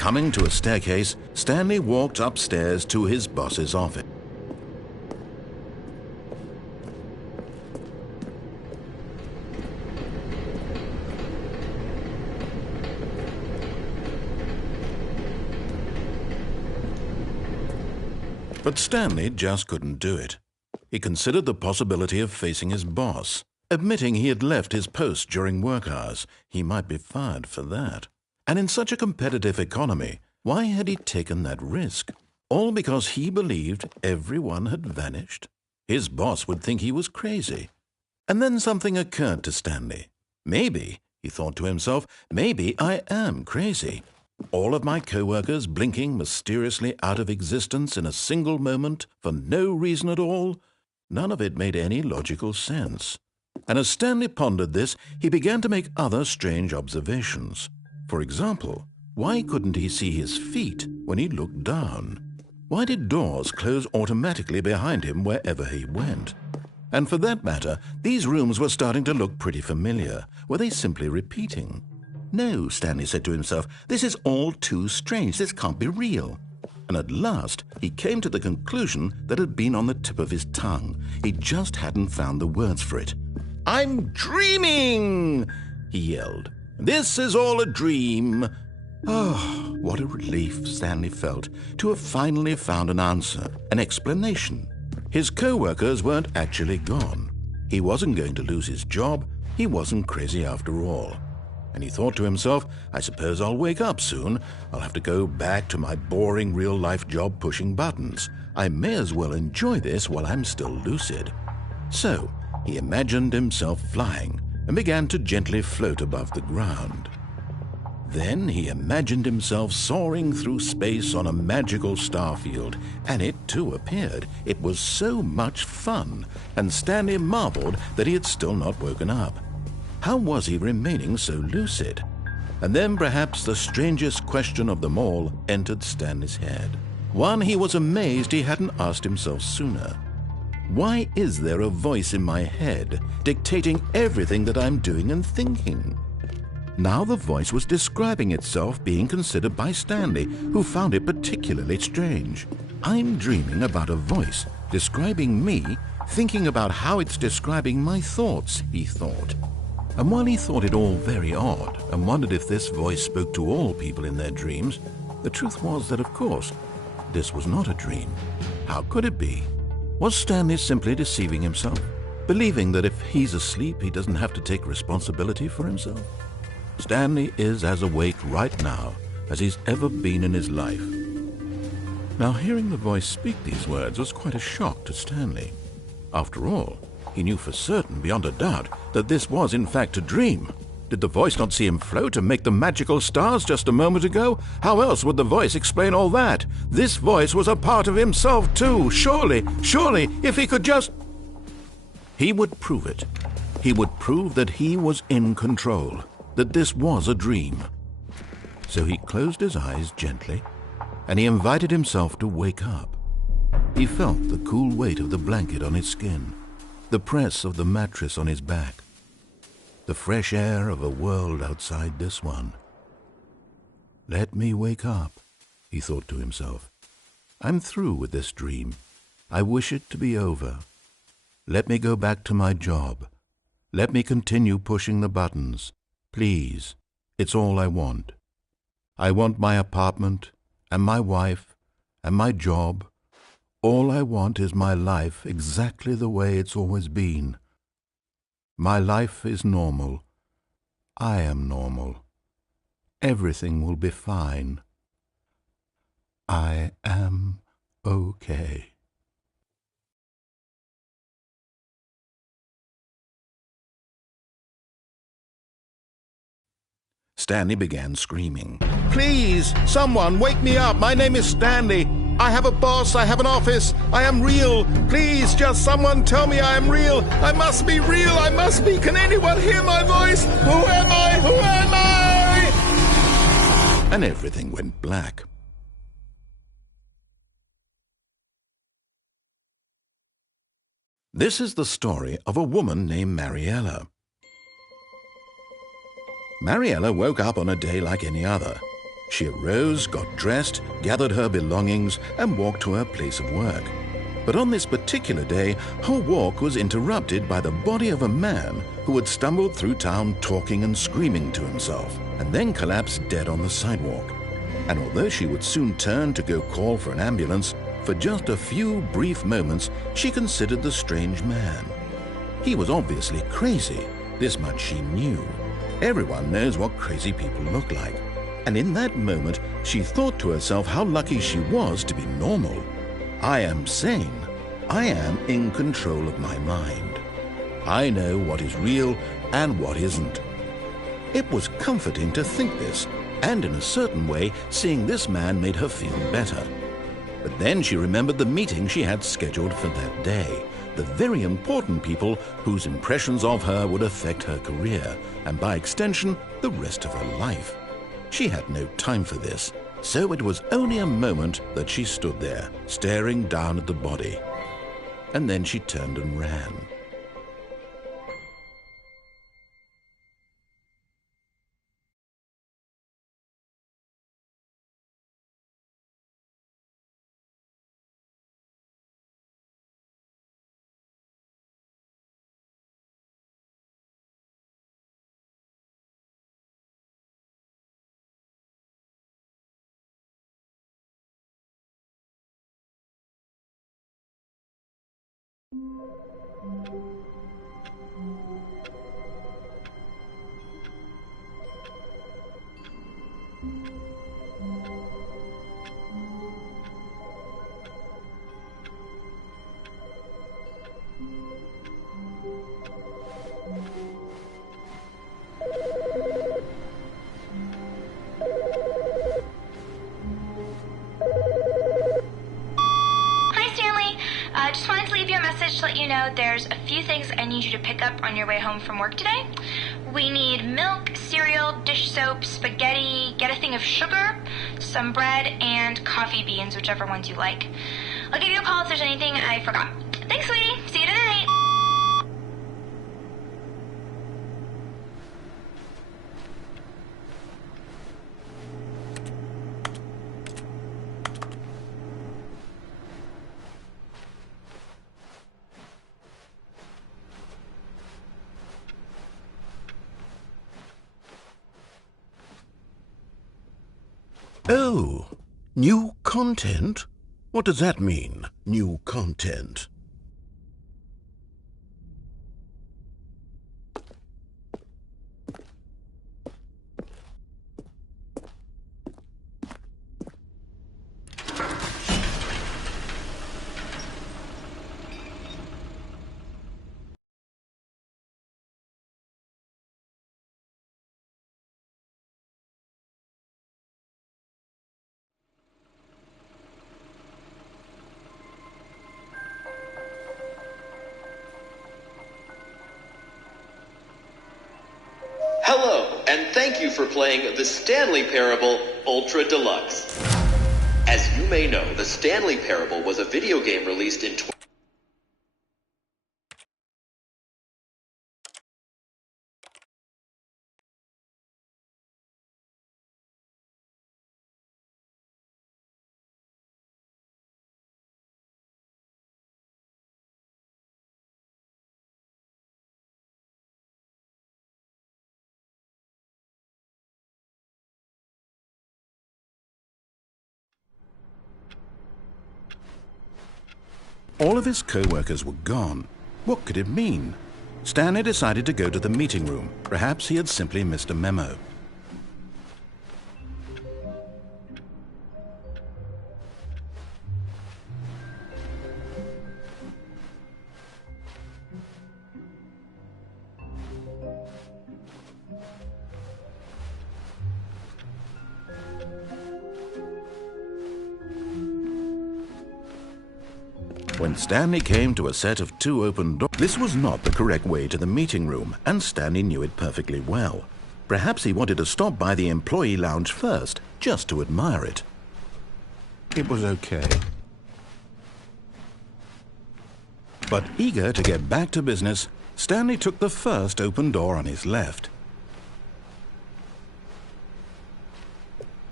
Coming to a staircase, Stanley walked upstairs to his boss's office. But Stanley just couldn't do it. He considered the possibility of facing his boss. Admitting he had left his post during work hours, he might be fired for that. And in such a competitive economy, why had he taken that risk? All because he believed everyone had vanished? His boss would think he was crazy. And then something occurred to Stanley. Maybe, he thought to himself, maybe I am crazy. All of my co-workers blinking mysteriously out of existence in a single moment for no reason at all? None of it made any logical sense. And as Stanley pondered this, he began to make other strange observations. For example, why couldn't he see his feet when he looked down? Why did doors close automatically behind him wherever he went? And for that matter, these rooms were starting to look pretty familiar. Were they simply repeating? No, Stanley said to himself, this is all too strange. This can't be real. And at last, he came to the conclusion that had been on the tip of his tongue. He just hadn't found the words for it. "I'm dreaming!" he yelled. "This is all a dream." Oh, what a relief Stanley felt to have finally found an answer, an explanation. His co-workers weren't actually gone. He wasn't going to lose his job. He wasn't crazy after all. And he thought to himself, I suppose I'll wake up soon. I'll have to go back to my boring real-life job pushing buttons. I may as well enjoy this while I'm still lucid. So he imagined himself flying and began to gently float above the ground. Then he imagined himself soaring through space on a magical starfield, and it too appeared. It was so much fun, and Stanley marveled that he had still not woken up. How was he remaining so lucid? And then perhaps the strangest question of them all entered Stanley's head. One he was amazed he hadn't asked himself sooner. Why is there a voice in my head dictating everything that I'm doing and thinking? Now the voice was describing itself being considered by Stanley, who found it particularly strange. I'm dreaming about a voice describing me, thinking about how it's describing my thoughts, he thought. And while he thought it all very odd and wondered if this voice spoke to all people in their dreams, the truth was that, of course, this was not a dream. How could it be? Was Stanley simply deceiving himself, believing that if he's asleep, he doesn't have to take responsibility for himself? Stanley is as awake right now as he's ever been in his life. Now, hearing the voice speak these words was quite a shock to Stanley. After all, he knew for certain, beyond a doubt, that this was in fact a dream. Did the voice not see him float and make the magical stars just a moment ago? How else would the voice explain all that? This voice was a part of himself too. Surely, if he could just... He would prove it. He would prove that he was in control, that this was a dream. So he closed his eyes gently, and he invited himself to wake up. He felt the cool weight of the blanket on his skin, the press of the mattress on his back, the fresh air of a world outside this one. Let me wake up, he thought to himself. I'm through with this dream. I wish it to be over. Let me go back to my job. Let me continue pushing the buttons. Please, it's all I want. I want my apartment and my wife and my job. All I want is my life exactly the way it's always been. My life is normal. I am normal. Everything will be fine. I am okay. Stanley began screaming. Please, someone, wake me up. My name is Stanley. I have a boss. I have an office. I am real. Please, just someone tell me I am real. I must be real. I must be. Can anyone hear my voice? Who am I? Who am I? And everything went black. This is the story of a woman named Mariella. Mariella woke up on a day like any other. She arose, got dressed, gathered her belongings, and walked to her place of work. But on this particular day, her walk was interrupted by the body of a man who had stumbled through town talking and screaming to himself, and then collapsed dead on the sidewalk. And although she would soon turn to go call for an ambulance, for just a few brief moments she considered the strange man. He was obviously crazy, this much she knew. Everyone knows what crazy people look like. And in that moment, she thought to herself how lucky she was to be normal. I am sane. I am in control of my mind. I know what is real and what isn't. It was comforting to think this, and in a certain way, seeing this man made her feel better. But then she remembered the meeting she had scheduled for that day, the very important people whose impressions of her would affect her career, and by extension, the rest of her life. She had no time for this, so it was only a moment that she stood there, staring down at the body. And then she turned and ran. Just wanted to leave you a message to let you know there's a few things I need you to pick up on your way home from work today. We need milk, cereal, dish soap, spaghetti, get a thing of sugar, some bread, and coffee beans, whichever ones you like. I'll give you a call if there's anything I forgot. Thanks, sweetie. See you tonight. Oh, new content? What does that mean, new content? Hello, and thank you for playing The Stanley Parable Ultra Deluxe. As you may know, The Stanley Parable was a video game released in All of his co-workers were gone. What could it mean? Stanley decided to go to the meeting room. Perhaps he had simply missed a memo. When Stanley came to a set of 2 open doors, this was not the correct way to the meeting room, and Stanley knew it perfectly well. Perhaps he wanted to stop by the employee lounge first, just to admire it. It was okay. But eager to get back to business, Stanley took the first open door on his left.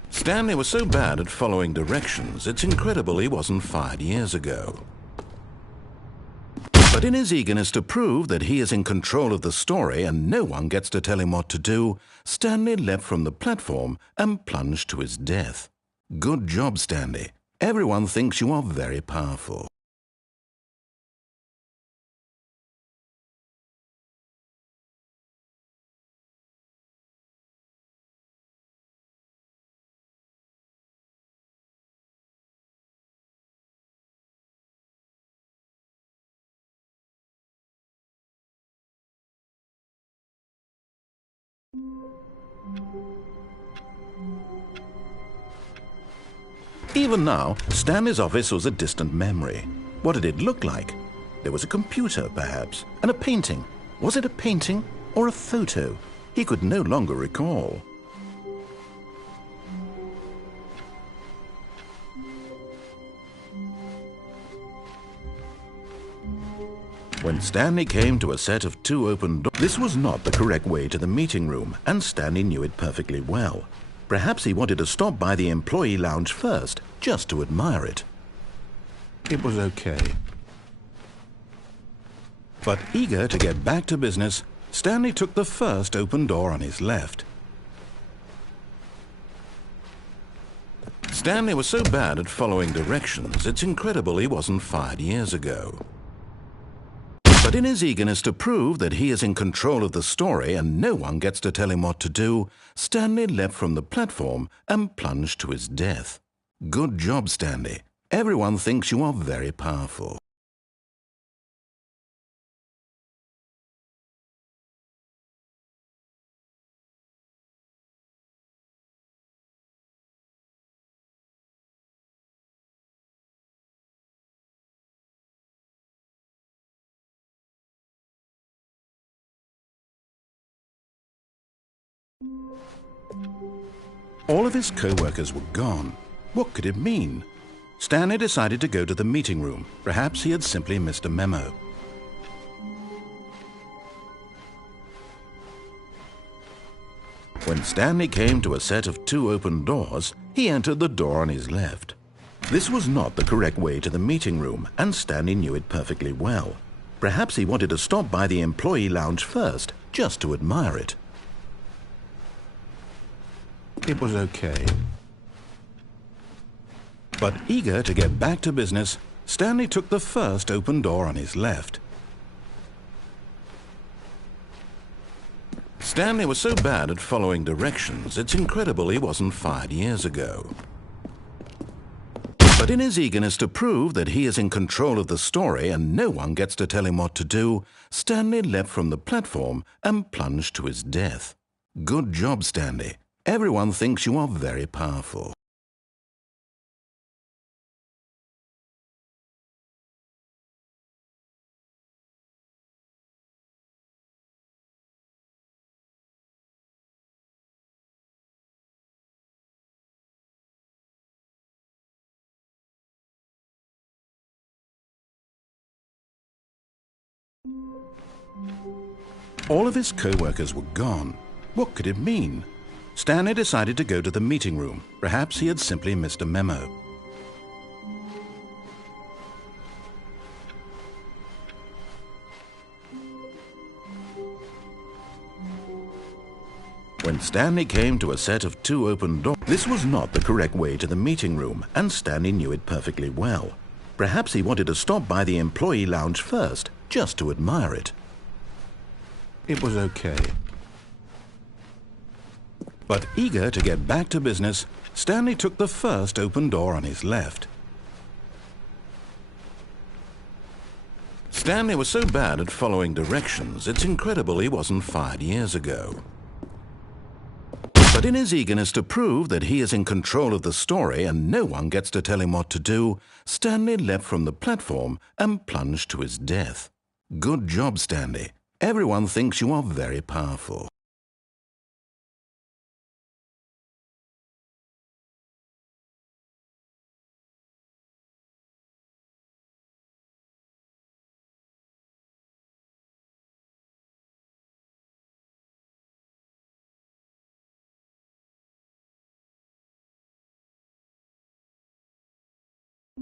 Stanley was so bad at following directions, it's incredible he wasn't fired years ago. But in his eagerness to prove that he is in control of the story and no one gets to tell him what to do, Stanley leapt from the platform and plunged to his death. Good job, Stanley. Everyone thinks you are very powerful. Even now, Stanley's office was a distant memory. What did it look like? There was a computer, perhaps, and a painting. Was it a painting or a photo? He could no longer recall. When Stanley came to a set of 2 open doors, this was not the correct way to the meeting room, and Stanley knew it perfectly well. Perhaps he wanted to stop by the employee lounge first, just to admire it. It was okay. But eager to get back to business, Stanley took the first open door on his left. Stanley was so bad at following directions, it's incredible he wasn't fired years ago. But in his eagerness to prove that he is in control of the story and no one gets to tell him what to do, Stanley leapt from the platform and plunged to his death. Good job, Stanley. Everyone thinks you are very powerful. All of his co-workers were gone. What could it mean? Stanley decided to go to the meeting room. Perhaps he had simply missed a memo. When Stanley came to a set of 2 open doors, he entered the door on his left. This was not the correct way to the meeting room, and Stanley knew it perfectly well. Perhaps he wanted to stop by the employee lounge first, just to admire it. It was okay. But eager to get back to business, Stanley took the first open door on his left. Stanley was so bad at following directions, it's incredible he wasn't fired years ago. But in his eagerness to prove that he is in control of the story and no one gets to tell him what to do, Stanley leapt from the platform and plunged to his death. Good job, Stanley. Everyone thinks you are very powerful. All of his co-workers were gone. What could it mean? Stanley decided to go to the meeting room. Perhaps he had simply missed a memo. When Stanley came to a set of 2 open doors, this was not the correct way to the meeting room, and Stanley knew it perfectly well. Perhaps he wanted to stop by the employee lounge first, just to admire it. It was okay. But eager to get back to business, Stanley took the first open door on his left. Stanley was so bad at following directions, it's incredible he wasn't fired years ago. But in his eagerness to prove that he is in control of the story and no one gets to tell him what to do, Stanley leapt from the platform and plunged to his death. Good job, Stanley. Everyone thinks you are very powerful.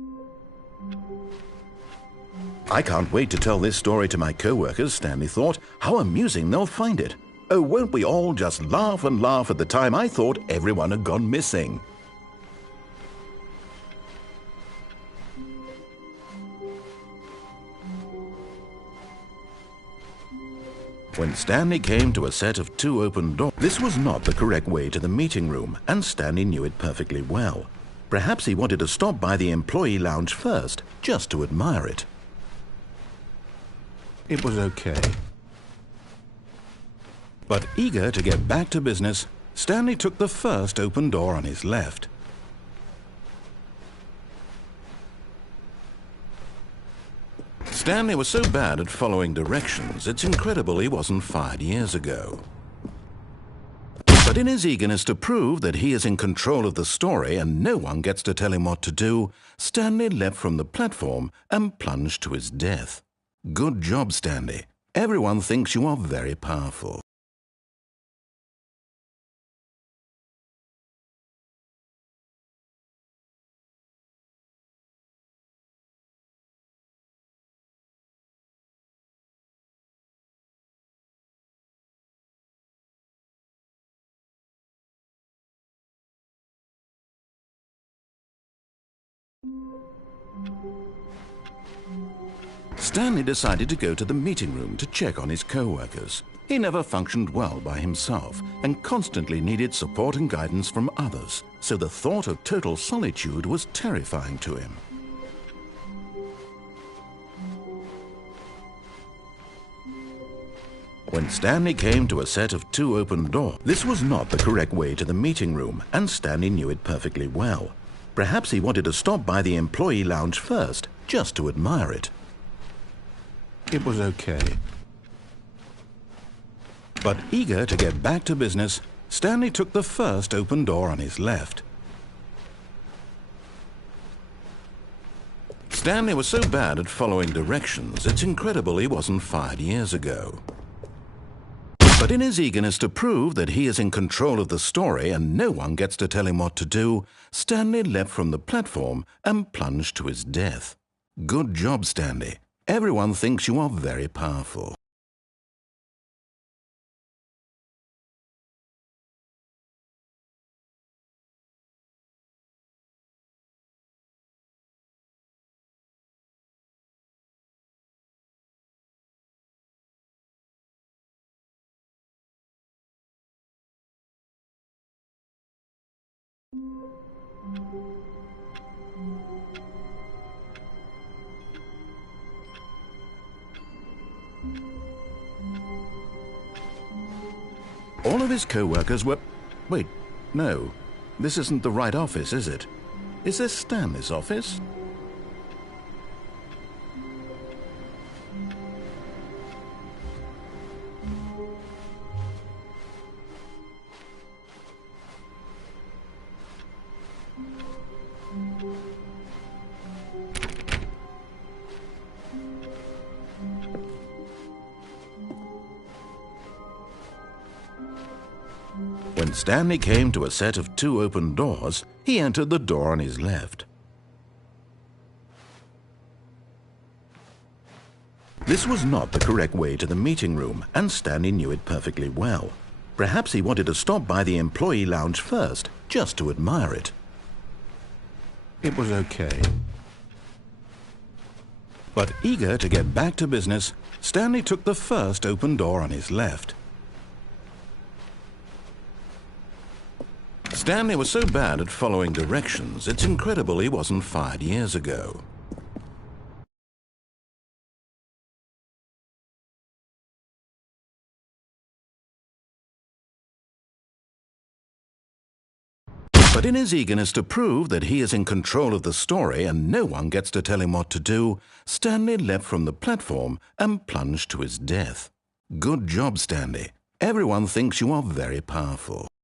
I can't wait to tell this story to my co-workers, Stanley thought. How amusing they'll find it. Oh, won't we all just laugh and laugh at the time I thought everyone had gone missing. When Stanley came to a set of 2 open doors, this was not the correct way to the meeting room, and Stanley knew it perfectly well. Perhaps he wanted to stop by the employee lounge first, just to admire it. It was okay. But eager to get back to business, Stanley took the first open door on his left. Stanley was so bad at following directions, it's incredible he wasn't fired years ago. But in his eagerness to prove that he is in control of the story and no one gets to tell him what to do, Stanley leapt from the platform and plunged to his death. Good job, Stanley. Everyone thinks you are very powerful. Stanley decided to go to the meeting room to check on his co-workers. He never functioned well by himself and constantly needed support and guidance from others, so the thought of total solitude was terrifying to him. When Stanley came to a set of 2 open doors, this was not the correct way to the meeting room, and Stanley knew it perfectly well. Perhaps he wanted to stop by the employee lounge first, just to admire it. It was okay. But eager to get back to business, Stanley took the first open door on his left. Stanley was so bad at following directions, it's incredible he wasn't fired years ago. But in his eagerness to prove that he is in control of the story and no one gets to tell him what to do, Stanley leapt from the platform and plunged to his death. Good job, Stanley. Everyone thinks you are very powerful. All of his co-workers were... Wait, no. This isn't the right office, is it? Is this Stanley's office? When Stanley came to a set of 2 open doors, he entered the door on his left. This was not the correct way to the meeting room, and Stanley knew it perfectly well. Perhaps he wanted to stop by the employee lounge first, just to admire it. It was okay. But eager to get back to business, Stanley took the first open door on his left. Stanley was so bad at following directions, it's incredible he wasn't fired years ago. But in his eagerness to prove that he is in control of the story and no one gets to tell him what to do, Stanley leapt from the platform and plunged to his death. Good job, Stanley. Everyone thinks you are very powerful.